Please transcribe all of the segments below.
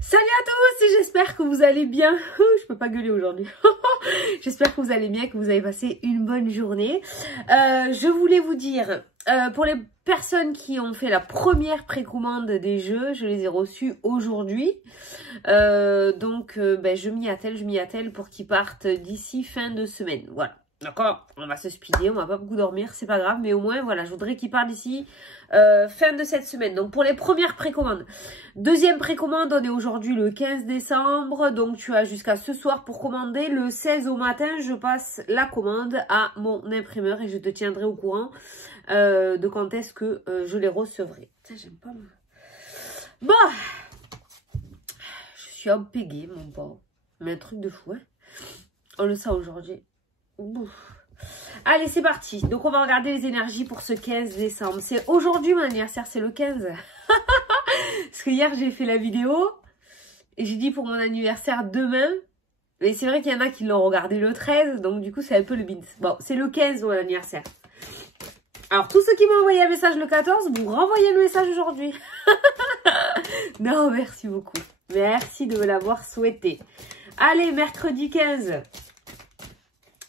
Salut à tous, j'espère que vous allez bien. Je peux pas gueuler aujourd'hui. J'espère que vous allez bien, que vous avez passé une bonne journée. Je voulais vous dire, pour les personnes qui ont fait la première précommande des jeux, je les ai reçus aujourd'hui. Je m'y attelle pour qu'ils partent d'ici fin de semaine. Voilà. D'accord, on va se speeder, on va pas beaucoup dormir, c'est pas grave, mais au moins, voilà, je voudrais qu'ils partent d'ici fin de cette semaine. Donc, pour les premières précommandes. Deuxième précommande, on est aujourd'hui le 15 décembre, donc tu as jusqu'à ce soir pour commander. Le 16 au matin, je passe la commande à mon imprimeur et je te tiendrai au courant de quand est-ce que je les recevrai. Ça, j'aime pas moi. Bon, je suis empéguée, mon pauvre. Mais un truc de fou, hein. On le sait aujourd'hui. Ouf. Allez, c'est parti. Donc, on va regarder les énergies pour ce 15 décembre. C'est aujourd'hui mon anniversaire, c'est le 15. Parce que hier, j'ai fait la vidéo et j'ai dit pour mon anniversaire demain. Mais c'est vrai qu'il y en a qui l'ont regardé le 13, donc du coup, c'est un peu le bins. Bon, c'est le 15 mon anniversaire. Alors, tous ceux qui m'ont envoyé un message le 14, vous renvoyez le message aujourd'hui. Non, merci beaucoup. Merci de me l'avoir souhaité. Allez, mercredi 15.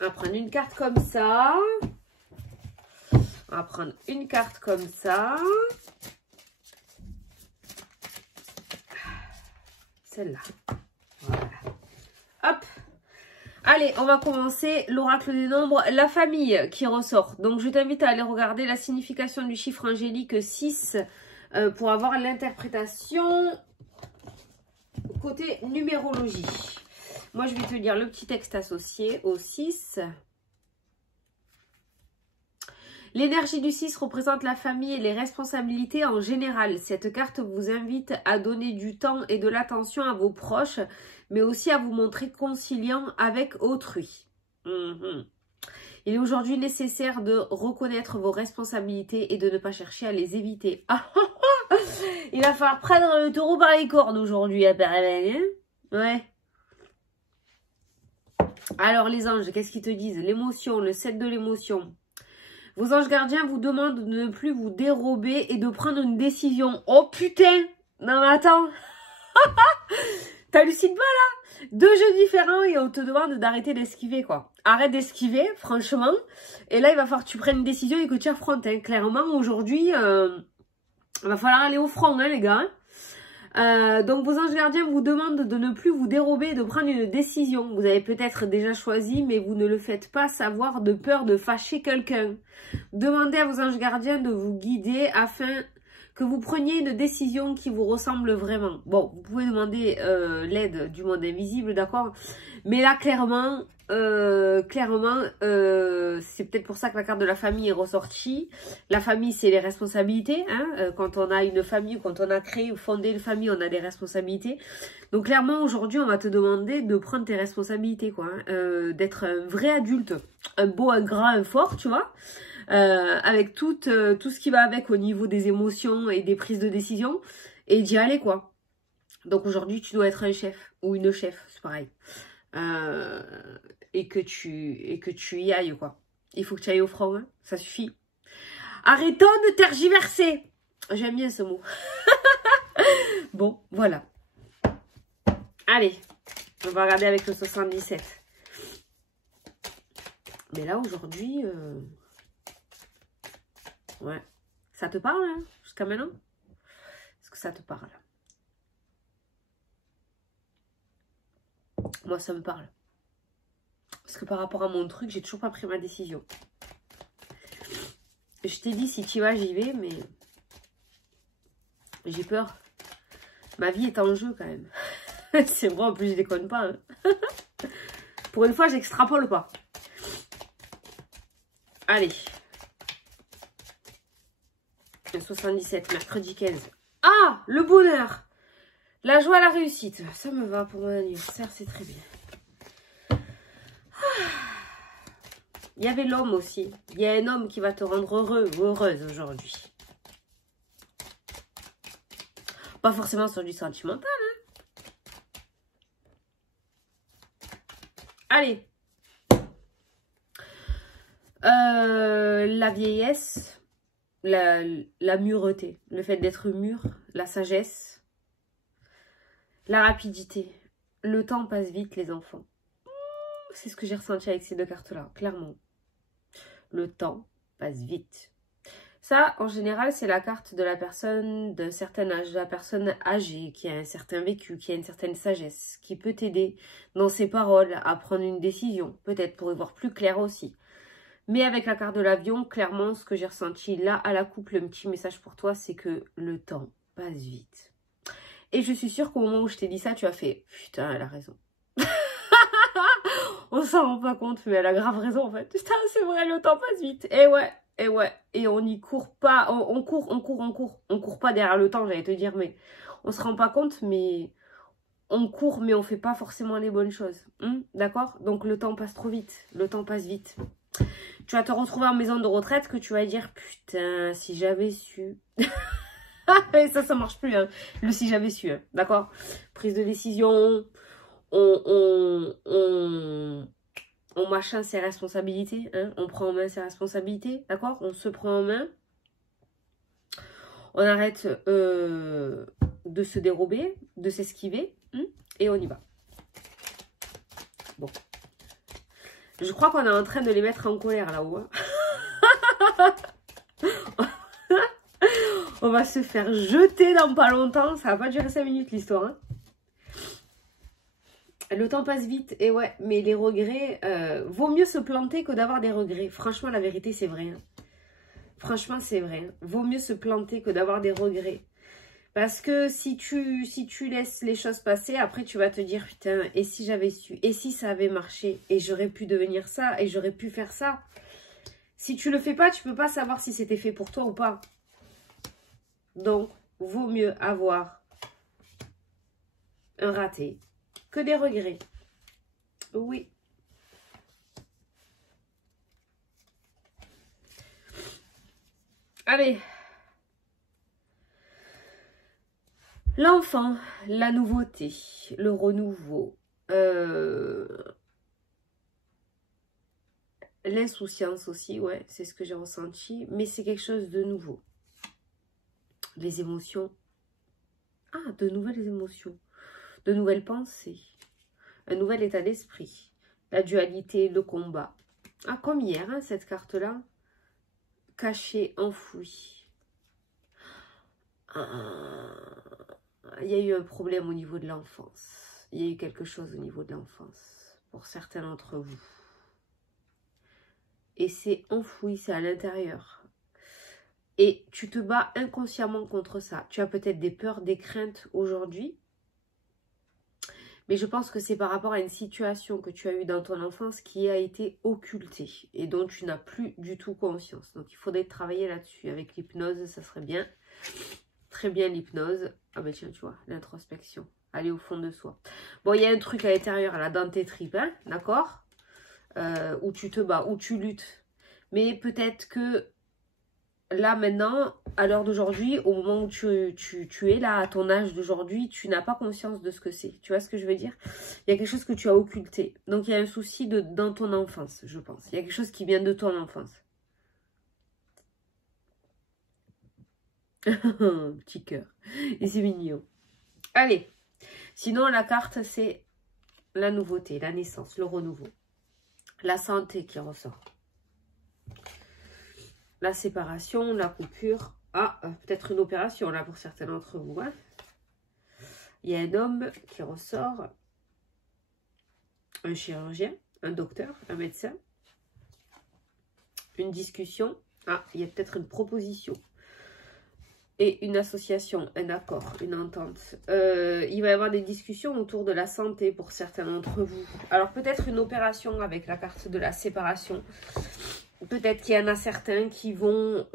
On va prendre une carte comme ça. On va prendre une carte comme ça. Celle-là. Voilà. Hop. Allez, on va commencer l'oracle des nombres. La famille qui ressort. Donc, je t'invite à aller regarder la signification du chiffre angélique 6 pour avoir l'interprétation côté numérologie. Moi, je vais te lire le petit texte associé au 6. L'énergie du 6 représente la famille et les responsabilités en général. Cette carte vous invite à donner du temps et de l'attention à vos proches, mais aussi à vous montrer conciliant avec autrui. Il est aujourd'hui nécessaire de reconnaître vos responsabilités et de ne pas chercher à les éviter. Il va falloir prendre le taureau par les cornes aujourd'hui, apparemment. Hein? Ouais. Alors les anges, qu'est-ce qu'ils te disent? L'émotion, le 7 de l'émotion. Vos anges gardiens vous demandent de ne plus vous dérober et de prendre une décision. Oh putain! Non mais attends! T'hallucines pas là? Deux jeux différents et on te demande d'arrêter d'esquiver quoi. Arrête d'esquiver, franchement. Et là il va falloir que tu prennes une décision et que tu affrontes. Hein. Clairement aujourd'hui, il va falloir aller au front hein, les gars. Donc vos anges gardiens vous demandent de ne plus vous dérober, de prendre une décision. Vous avez peut-être déjà choisi, mais vous ne le faites pas savoir de peur de fâcher quelqu'un. Demandez à vos anges gardiens de vous guider afin que vous preniez une décision qui vous ressemble vraiment. Bon, vous pouvez demander l'aide du monde invisible, d'accord? Mais là, clairement, c'est peut-être pour ça que la carte de la famille est ressortie. La famille, c'est les responsabilités. Hein? Quand on a une famille, quand on a créé ou fondé une famille, on a des responsabilités. Donc clairement, aujourd'hui, on va te demander de prendre tes responsabilités, quoi. Hein? D'être un vrai adulte, un beau, un grand, un fort, tu vois. Avec tout ce qui va avec au niveau des émotions et des prises de décision. Et d'y aller, quoi. Donc aujourd'hui, tu dois être un chef ou une chef, c'est pareil. Et que tu y ailles quoi. Il faut que tu ailles au front, hein. Ça suffit. Arrêtons de tergiverser. J'aime bien ce mot. Bon, voilà. Allez, on va regarder avec le 77. Mais là aujourd'hui, ouais, ça te parle hein, jusqu'à maintenant? Est-ce que ça te parle? Moi, ça me parle. Parce que par rapport à mon truc, j'ai toujours pas pris ma décision. Je t'ai dit, si tu y vas, j'y vais, mais j'ai peur. Ma vie est en jeu, quand même. C'est vrai, en plus, je déconne pas. Hein. Pour une fois, j'extrapole pas. Allez. Le 77, mercredi 15. Ah, le bonheur. La joie, la réussite. Ça me va pour mon anniversaire, c'est très bien. Il y avait l'homme aussi. Il y a un homme qui va te rendre heureux ou heureuse aujourd'hui. Pas forcément sur du sentimental. Hein. Allez. La vieillesse. La mureté. Le fait d'être mûr. La sagesse. La rapidité. Le temps passe vite, les enfants. C'est ce que j'ai ressenti avec ces deux cartes-là, clairement. Le temps passe vite. Ça, en général, c'est la carte de la personne d'un certain âge, de la personne âgée, qui a un certain vécu, qui a une certaine sagesse, qui peut t'aider dans ses paroles à prendre une décision, peut-être pour y voir plus clair aussi. Mais avec la carte de l'avion, clairement, ce que j'ai ressenti là à la coupe, le petit message pour toi, c'est que le temps passe vite. Et je suis sûre qu'au moment où je t'ai dit ça, tu as fait « Putain, elle a raison. » On s'en rend pas compte, mais elle a grave raison en fait. Putain, c'est vrai, le temps passe vite. Et ouais. Et on n'y court pas. On court. On court pas derrière le temps, j'allais te dire, mais on se rend pas compte, mais on court, mais on fait pas forcément les bonnes choses. D'accord? Donc le temps passe trop vite. Le temps passe vite. Tu vas te retrouver en maison de retraite que tu vas dire, putain, si j'avais su. Et ça marche plus, hein. Le si j'avais su, hein. D'accord? Prise de décision. On machin ses responsabilités, hein, on prend en main ses responsabilités, d'accord? On se prend en main, on arrête de se dérober, de s'esquiver, et on y va. Bon. Je crois qu'on est en train de les mettre en colère là-haut. Hein. On va se faire jeter dans pas longtemps, ça va pas durer 5 minutes l'histoire, hein. Le temps passe vite, et ouais, mais les regrets, vaut mieux se planter que d'avoir des regrets. Franchement, la vérité, c'est vrai. Hein. Franchement, c'est vrai. Hein. Vaut mieux se planter que d'avoir des regrets. Parce que si tu laisses les choses passer, après, tu vas te dire, putain, et si j'avais su, et si ça avait marché, et j'aurais pu devenir ça, et j'aurais pu faire ça. Si tu le fais pas, tu peux pas savoir si c'était fait pour toi ou pas. Donc, vaut mieux avoir un raté que des regrets. Oui. Allez. L'enfant, la nouveauté, le renouveau, l'insouciance aussi, ouais, c'est ce que j'ai ressenti, mais c'est quelque chose de nouveau. Les émotions, de nouvelles émotions, de nouvelles pensées, un nouvel état d'esprit, la dualité, le combat. Comme hier, hein, cette carte-là, cachée, enfouie. Il y a eu un problème au niveau de l'enfance. Il y a eu quelque chose au niveau de l'enfance, pour certains d'entre vous. Et c'est enfoui, c'est à l'intérieur. Et tu te bats inconsciemment contre ça. Tu as peut-être des peurs, des craintes aujourd'hui. Mais je pense que c'est par rapport à une situation que tu as eue dans ton enfance qui a été occultée et dont tu n'as plus du tout conscience. Donc il faudrait travailler là-dessus. Avec l'hypnose, ça serait bien. Très bien l'hypnose. Ah ben tiens, tu vois, l'introspection. Aller au fond de soi. Bon, il y a un truc à l'intérieur, là, dans tes tripes, hein, d'accord, où tu te bats, où tu luttes. Mais peut-être que là, maintenant, à l'heure d'aujourd'hui, au moment où tu es là, à ton âge d'aujourd'hui, tu n'as pas conscience de ce que c'est. Tu vois ce que je veux dire? Il y a quelque chose que tu as occulté. Donc, il y a un souci dans ton enfance, je pense. Il y a quelque chose qui vient de ton enfance. Petit cœur. Et c'est mignon. Allez. Sinon, la carte, c'est la nouveauté, la naissance, le renouveau. La santé qui ressort. La séparation, la coupure. Peut-être une opération, là, pour certains d'entre vous. Hein. Il y a un homme qui ressort. Un chirurgien, un docteur, un médecin. Une discussion. Il y a peut-être une proposition. Et une association, un accord, une entente. Il va y avoir des discussions autour de la santé pour certains d'entre vous. Alors peut-être une opération avec la carte de la séparation. Peut-être qu'il y en a certains qui vont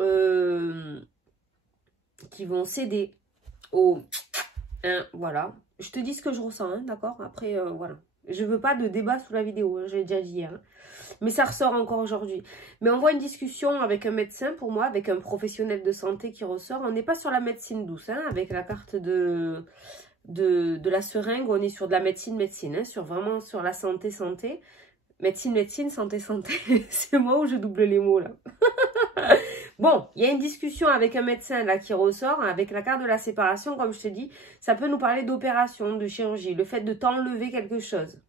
céder au... voilà. Je te dis ce que je ressens, hein, d'accord? Après, voilà. Je veux pas de débat sous la vidéo, hein, j'ai déjà dit hier. Hein. Mais ça ressort encore aujourd'hui. Mais on voit une discussion avec un médecin, pour moi, avec un professionnel de santé qui ressort. On n'est pas sur la médecine douce, hein, avec la carte de la seringue. On est sur de la médecine, hein, vraiment sur la santé. Médecine, santé. C'est moi où je double les mots, là. Bon, il y a une discussion avec un médecin là qui ressort, avec la carte de la séparation, comme je te dis, ça peut nous parler d'opération, de chirurgie, le fait de t'enlever quelque chose.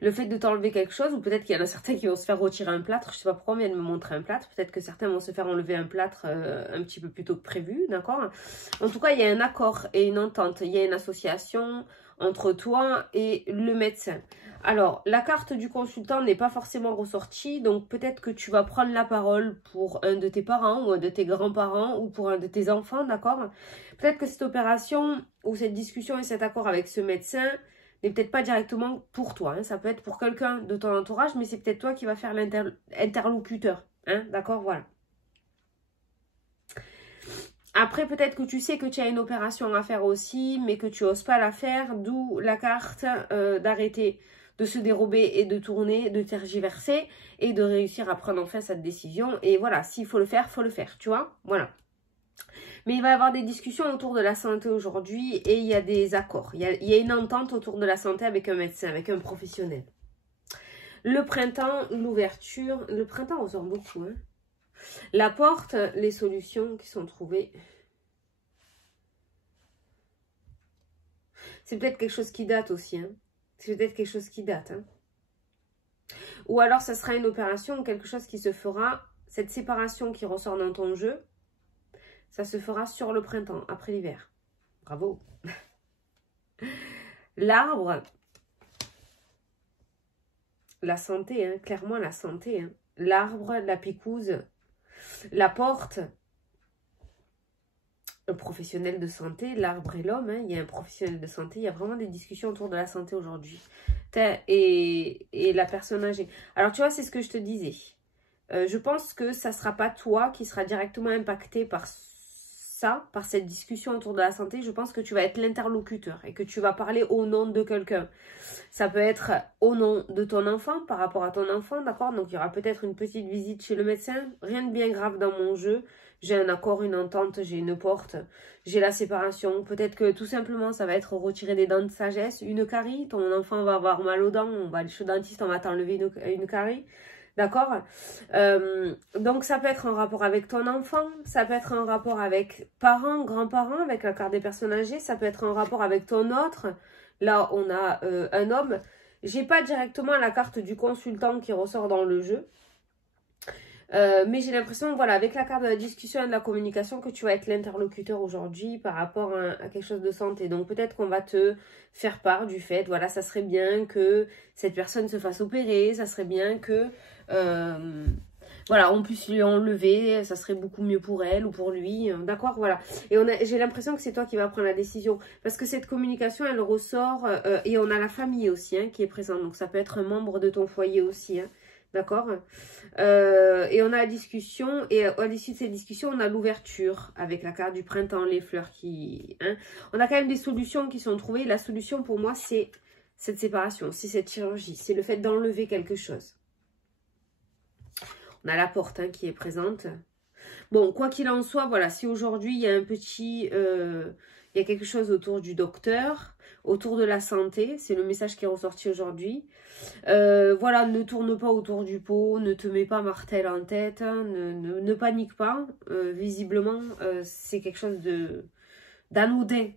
Le fait de t'enlever quelque chose, ou peut-être qu'il y en a certains qui vont se faire retirer un plâtre, je sais pas pourquoi on vient de me montrer un plâtre, peut-être que certains vont se faire enlever un plâtre un petit peu plus tôt que prévu, d'accord? En tout cas, il y a un accord et une entente, il y a une association entre toi et le médecin. Alors, la carte du consultant n'est pas forcément ressortie, donc peut-être que tu vas prendre la parole pour un de tes parents ou un de tes grands-parents ou pour un de tes enfants, d'accord? Peut-être que cette opération ou cette discussion et cet accord avec ce médecin n'est peut-être pas directement pour toi, hein. Ça peut être pour quelqu'un de ton entourage, mais c'est peut-être toi qui vas faire l'interlocuteur, hein, d'accord, voilà. Après, peut-être que tu sais que tu as une opération à faire aussi, mais que tu n'oses pas la faire, d'où la carte d'arrêter de se dérober et de tourner, de tergiverser et de réussir à prendre enfin cette décision. Et voilà, s'il faut le faire, tu vois, voilà. Mais il va y avoir des discussions autour de la santé aujourd'hui et il y a des accords. Il y a une entente autour de la santé avec un médecin, avec un professionnel. Le printemps, l'ouverture. Le printemps ressort beaucoup, hein. La porte, les solutions qui sont trouvées. C'est peut-être quelque chose qui date aussi, hein. C'est peut-être quelque chose qui date, hein. Ou alors, ça sera une opération ou quelque chose qui se fera. Cette séparation qui ressort dans ton jeu, ça se fera sur le printemps, après l'hiver. Bravo. L'arbre, la santé, hein, clairement la santé. Hein. L'arbre, la picouse, la porte, un professionnel de santé, l'arbre et l'homme. Hein, il y a un professionnel de santé, il y a vraiment des discussions autour de la santé aujourd'hui. Et la personne âgée. Alors tu vois, c'est ce que je te disais. Je pense que ça ne sera pas toi qui sera directement impacté par ça, par cette discussion autour de la santé. Je pense que tu vas être l'interlocuteur et que tu vas parler au nom de quelqu'un. Ça peut être au nom de ton enfant, par rapport à ton enfant, d'accord? Donc il y aura peut-être une petite visite chez le médecin. Rien de bien grave dans mon jeu. J'ai un accord, une entente, j'ai une porte, j'ai la séparation. Peut-être que tout simplement ça va être retirer des dents de sagesse, une carie. Ton enfant va avoir mal aux dents, on va aller chez le dentiste, on va t'enlever une carie. D'accord? Donc ça peut être en rapport avec ton enfant, ça peut être en rapport avec parents, grands-parents, avec la carte des personnes âgées, ça peut être en rapport avec ton autre. Là, on a un homme. J'ai pas directement la carte du consultant qui ressort dans le jeu. Mais j'ai l'impression, voilà, avec la carte de la discussion et de la communication, que tu vas être l'interlocuteur aujourd'hui par rapport à quelque chose de santé. Donc peut-être qu'on va te faire part du fait, voilà, ça serait bien que cette personne se fasse opérer, ça serait bien que, voilà, on puisse lui enlever, ça serait beaucoup mieux pour elle ou pour lui, d'accord, voilà. Et j'ai l'impression que c'est toi qui vas prendre la décision, parce que cette communication, elle ressort, et on a la famille aussi, hein, qui est présente, donc ça peut être un membre de ton foyer aussi, hein. D'accord, et on a la discussion, et à l'issue de cette discussion, on a l'ouverture avec la carte du printemps, les fleurs qui... Hein. On a quand même des solutions qui sont trouvées. La solution pour moi, c'est cette séparation, c'est cette chirurgie, c'est le fait d'enlever quelque chose. On a la porte, hein, qui est présente. Bon, quoi qu'il en soit, voilà, si aujourd'hui il y a un petit... il y a quelque chose autour du docteur, autour de la santé, c'est le message qui est ressorti aujourd'hui. Voilà, ne tourne pas autour du pot, ne te mets pas martel en tête, hein, ne panique pas. Visiblement, c'est quelque chose d'anodin,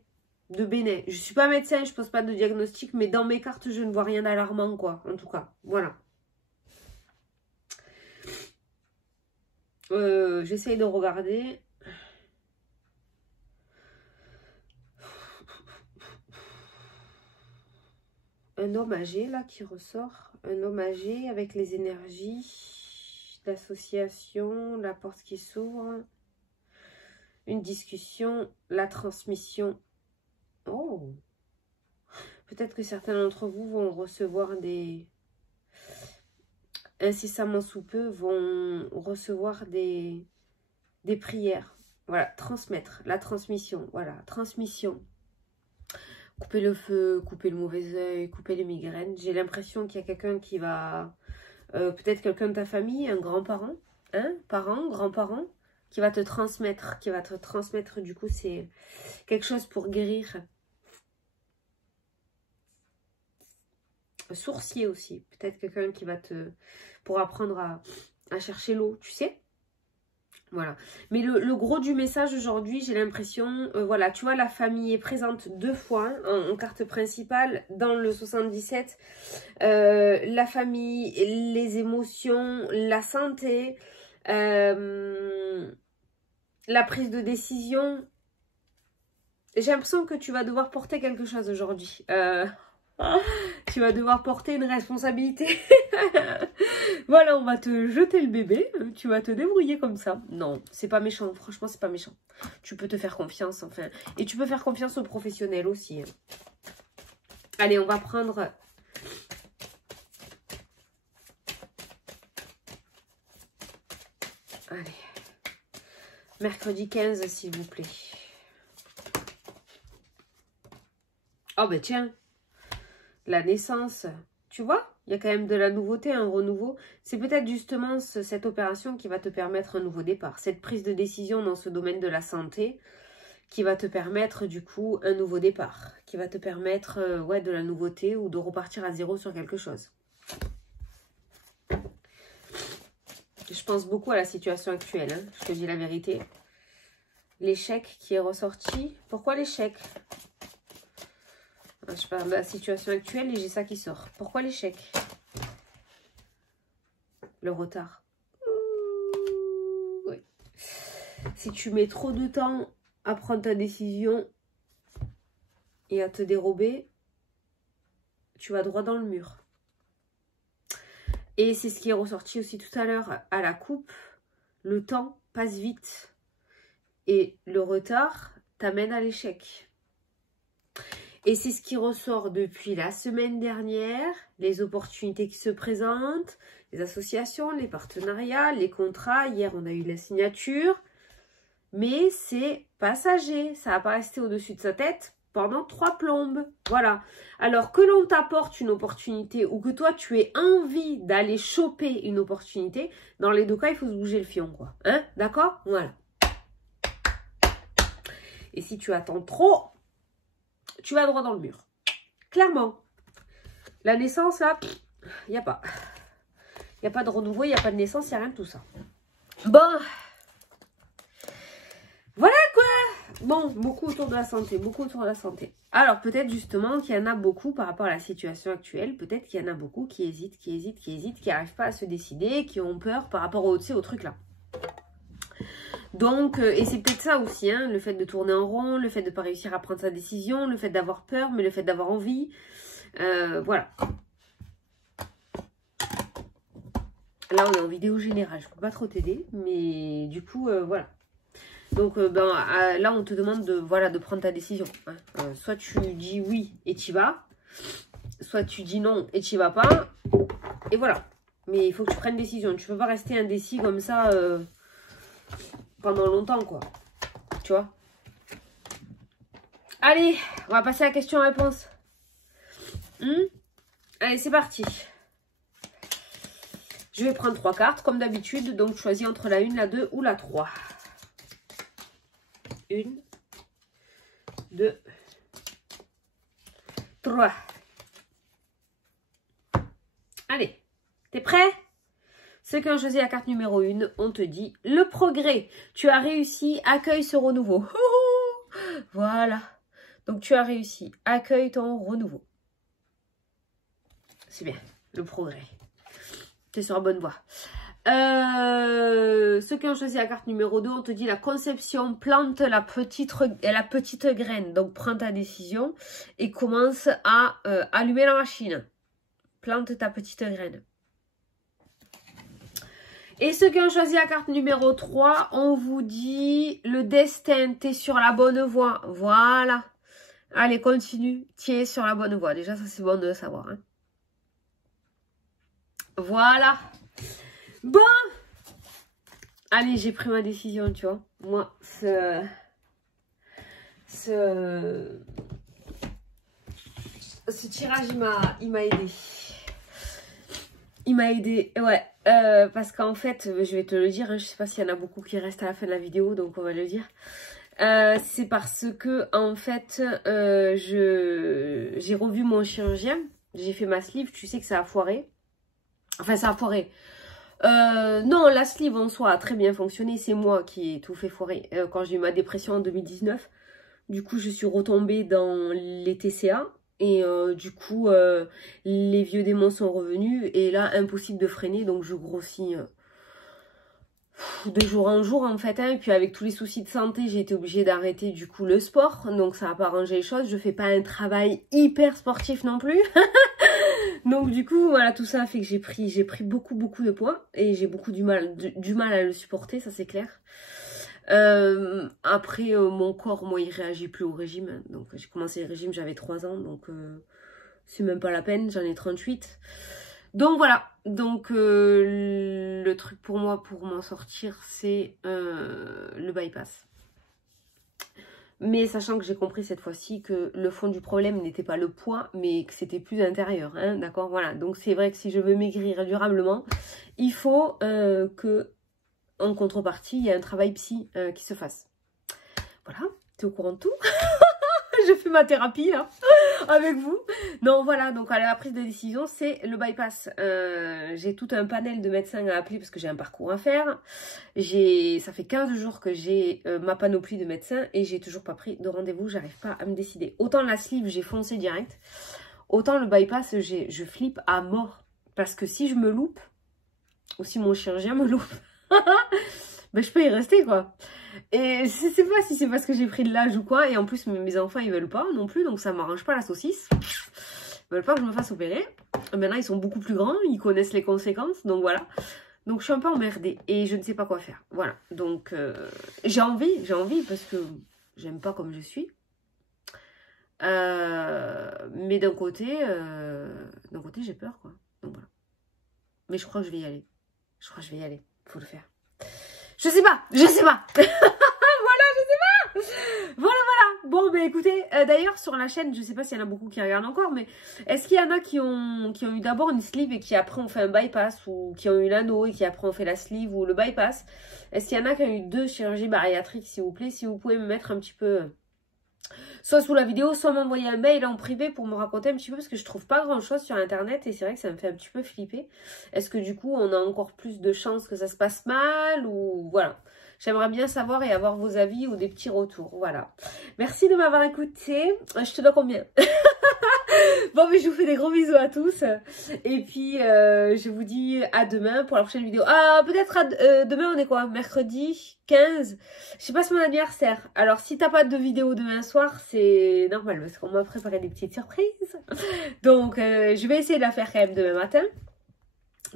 de bénin. Je suis pas médecin, je pose pas de diagnostic, mais dans mes cartes, je ne vois rien d'alarmant, quoi, en tout cas. Voilà. J'essaye de regarder. Un homme âgé, là, qui ressort. Un homme âgé avec les énergies, l'association, la porte qui s'ouvre. Une discussion, la transmission. Oh! Peut-être que certains d'entre vous vont recevoir des... incessamment sous peu, vont recevoir des prières. Voilà, transmettre, la transmission. Voilà, transmission. Couper le feu, couper le mauvais œil, couper les migraines. J'ai l'impression qu'il y a quelqu'un qui va... peut-être quelqu'un de ta famille, un grand-parent, hein, parent, grand-parent, qui va te transmettre, du coup, c'est quelque chose pour guérir. Sourcier aussi, peut-être quelqu'un qui va te... pour apprendre à chercher l'eau, tu sais. Voilà. Mais le gros du message aujourd'hui, j'ai l'impression, voilà, tu vois, la famille est présente 2 fois hein, en carte principale dans le 77. La famille, les émotions, la santé, la prise de décision. J'ai l'impression que tu vas devoir porter quelque chose aujourd'hui. Tu vas devoir porter une responsabilité. Voilà, on va te jeter le bébé. Tu vas te débrouiller comme ça. Non, c'est pas méchant. Franchement, c'est pas méchant. Tu peux te faire confiance, enfin. Et tu peux faire confiance aux professionnels aussi. Hein. Allez, on va prendre... Allez. Mercredi 15, s'il vous plaît. Oh, ben tiens. La naissance. Tu vois, il y a quand même de la nouveauté, un renouveau. C'est peut-être justement cette opération qui va te permettre un nouveau départ. Cette prise de décision dans ce domaine de la santé qui va te permettre du coup un nouveau départ. Qui va te permettre ouais, de la nouveauté ou de repartir à zéro sur quelque chose. Je pense beaucoup à la situation actuelle. Hein, je te dis la vérité. L'échec qui est ressorti. Pourquoi l'échec ? Je parle de la situation actuelle et j'ai ça qui sort. Pourquoi l'échec? Le retard. Oui. Si tu mets trop de temps à prendre ta décision et à te dérober, tu vas droit dans le mur. Et c'est ce qui est ressorti aussi tout à l'heure à la coupe. Le temps passe vite. Et le retard t'amène à l'échec. Et c'est ce qui ressort depuis la semaine dernière, les opportunités qui se présentent, les associations, les partenariats, les contrats. Hier, on a eu la signature. Mais c'est passager. Ça ne va pas rester au-dessus de sa tête pendant 3 plombes. Voilà. Alors que l'on t'apporte une opportunité ou que toi, tu aies envie d'aller choper une opportunité, dans les 2 cas, il faut se bouger le fion, quoi. Hein? D'accord? Voilà. Et si tu attends trop... tu vas droit dans le mur. Clairement. La naissance, là, il n'y a pas. Il n'y a pas de renouveau, il n'y a pas de naissance, il n'y a rien de tout ça. Bon. Voilà quoi. Bon, beaucoup autour de la santé, beaucoup autour de la santé. Alors, peut-être justement qu'il y en a beaucoup par rapport à la situation actuelle. Peut-être qu'il y en a beaucoup qui hésitent, qui n'arrivent pas à se décider, qui ont peur par rapport au truc là. Donc, et c'est peut-être ça aussi, hein, le fait de tourner en rond, le fait de ne pas réussir à prendre sa décision, le fait d'avoir peur, mais le fait d'avoir envie. Voilà. Là, on est en vidéo générale, je ne peux pas trop t'aider, mais du coup, voilà. Donc, là, on te demande de prendre ta décision. Hein. Soit tu dis oui et tu y vas, soit tu dis non et tu y vas pas, et voilà. Mais il faut que tu prennes une décision. Tu ne peux pas rester indécis comme ça... pendant longtemps, quoi. Tu vois? Allez, on va passer à la question-réponse. Allez, c'est parti. Je vais prendre 3 cartes, comme d'habitude. Donc, choisis entre la 1, la 2 ou la 3. 1, 2, 3. Allez, t'es prêt? Ceux qui ont choisi la carte numéro 1, on te dit le progrès. Tu as réussi, accueille ce renouveau. Voilà. Donc tu as réussi, accueille ton renouveau. C'est bien, le progrès. Tu es sur la bonne voie. Ceux qui ont choisi la carte numéro 2, on te dit la conception, plante la petite graine. Donc prends ta décision et commence à allumer la machine. Plante ta petite graine. Et ceux qui ont choisi la carte numéro 3, on vous dit le destin, tu es sur la bonne voie. Voilà. Allez, continue. Tu es sur la bonne voie. Déjà, ça c'est bon de le savoir. Hein. Voilà. Bon. Allez, j'ai pris ma décision, tu vois. Moi, ce tirage, il m'a aidé. Il m'a aidé, ouais, parce qu'en fait, je vais te le dire, hein, je sais pas s'il y en a beaucoup qui restent à la fin de la vidéo, donc on va le dire. C'est parce que, en fait, j'ai revu mon chirurgien, j'ai fait ma sleeve, tu sais que ça a foiré. Enfin, ça a foiré. Non, la sleeve en soi a très bien fonctionné. C'est moi qui ai tout fait foirer quand j'ai eu ma dépression en 2019. Du coup, je suis retombée dans les TCA. Et du coup, les vieux démons sont revenus. Et là, impossible de freiner. Donc, je grossis de jour en jour, en fait. Hein. Et puis, avec tous les soucis de santé, j'ai été obligée d'arrêter, du coup, le sport. Donc, ça n'a pas arrangé les choses. Je fais pas un travail hyper sportif non plus. Donc, du coup, voilà, tout ça a fait que j'ai pris beaucoup de poids. Et j'ai beaucoup du mal à le supporter, ça c'est clair. Après, mon corps, moi, il réagit plus au régime. Hein. Donc, j'ai commencé le régime, j'avais 3 ans. Donc, c'est même pas la peine, j'en ai 38. Donc, voilà. Donc, le truc pour moi, pour m'en sortir, c'est le bypass. Mais sachant que j'ai compris cette fois-ci que le fond du problème n'était pas le poids, mais que c'était plus intérieur, hein, d'accord, voilà. Donc c'est vrai que si je veux maigrir durablement, il faut que, en contrepartie, il y ait un travail psy qui se fasse. Voilà, t'es au courant de tout? Je fais ma thérapie là, avec vous. Non, voilà, donc à la prise de décision, c'est le bypass. J'ai tout un panel de médecins à appeler parce que j'ai un parcours à faire. Ça fait 15 jours que j'ai ma panoplie de médecins et j'ai toujours pas pris de rendez-vous, j'arrive pas à me décider. Autant la sleeve, j'ai foncé direct. Autant le bypass, je flippe à mort. Parce que si je me loupe, ou si mon chirurgien me loupe, ben je peux y rester quoi. Et je sais pas si c'est parce que j'ai pris de l'âge ou quoi. Et en plus, mes enfants, ils veulent pas non plus. Donc, ça m'arrange pas la saucisse. Ils veulent pas que je me fasse opérer. Maintenant, ils sont beaucoup plus grands. Ils connaissent les conséquences. Donc, voilà. Donc, je suis un peu emmerdée. Et je ne sais pas quoi faire. Voilà. Donc, j'ai envie parce que j'aime pas comme je suis. Mais d'un côté, j'ai peur, quoi. Donc, voilà. Mais je crois que je vais y aller. Faut le faire. Je sais pas. Voilà. Bon, mais écoutez, d'ailleurs, sur la chaîne, je sais pas s'il y en a beaucoup qui regardent encore, mais est-ce qu'il y en a qui ont eu d'abord une sleeve et qui après ont fait un bypass, ou qui ont eu l'anneau et qui après ont fait la sleeve ou le bypass? Est-ce qu'il y en a qui ont eu 2 chirurgies bariatriques, s'il vous plaît? Si vous pouvez me mettre un petit peu, soit sous la vidéo, soit m'envoyer un mail en privé pour me raconter un petit peu, parce que je trouve pas grand-chose sur Internet et c'est vrai que ça me fait un petit peu flipper. Est-ce que du coup, on a encore plus de chances que ça se passe mal, ou voilà. J'aimerais bien savoir et avoir vos avis ou des petits retours. Voilà. Merci de m'avoir écouté. Je te dois combien? Bon, mais je vous fais des gros bisous à tous. Et puis, je vous dis à demain pour la prochaine vidéo. Ah, peut-être demain, on est quoi? Mercredi 15. Je sais pas, c'est mon anniversaire. Alors, si t'as pas de vidéo demain soir, c'est normal parce qu'on m'a préparé des petites surprises. Donc, je vais essayer de la faire quand même demain matin.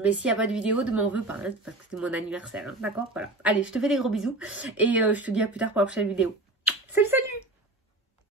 Mais s'il n'y a pas de vidéo, ne m'en veux pas, hein, parce que c'est mon anniversaire, hein, d'accord? Voilà. Allez, je te fais des gros bisous et je te dis à plus tard pour la prochaine vidéo. Salut!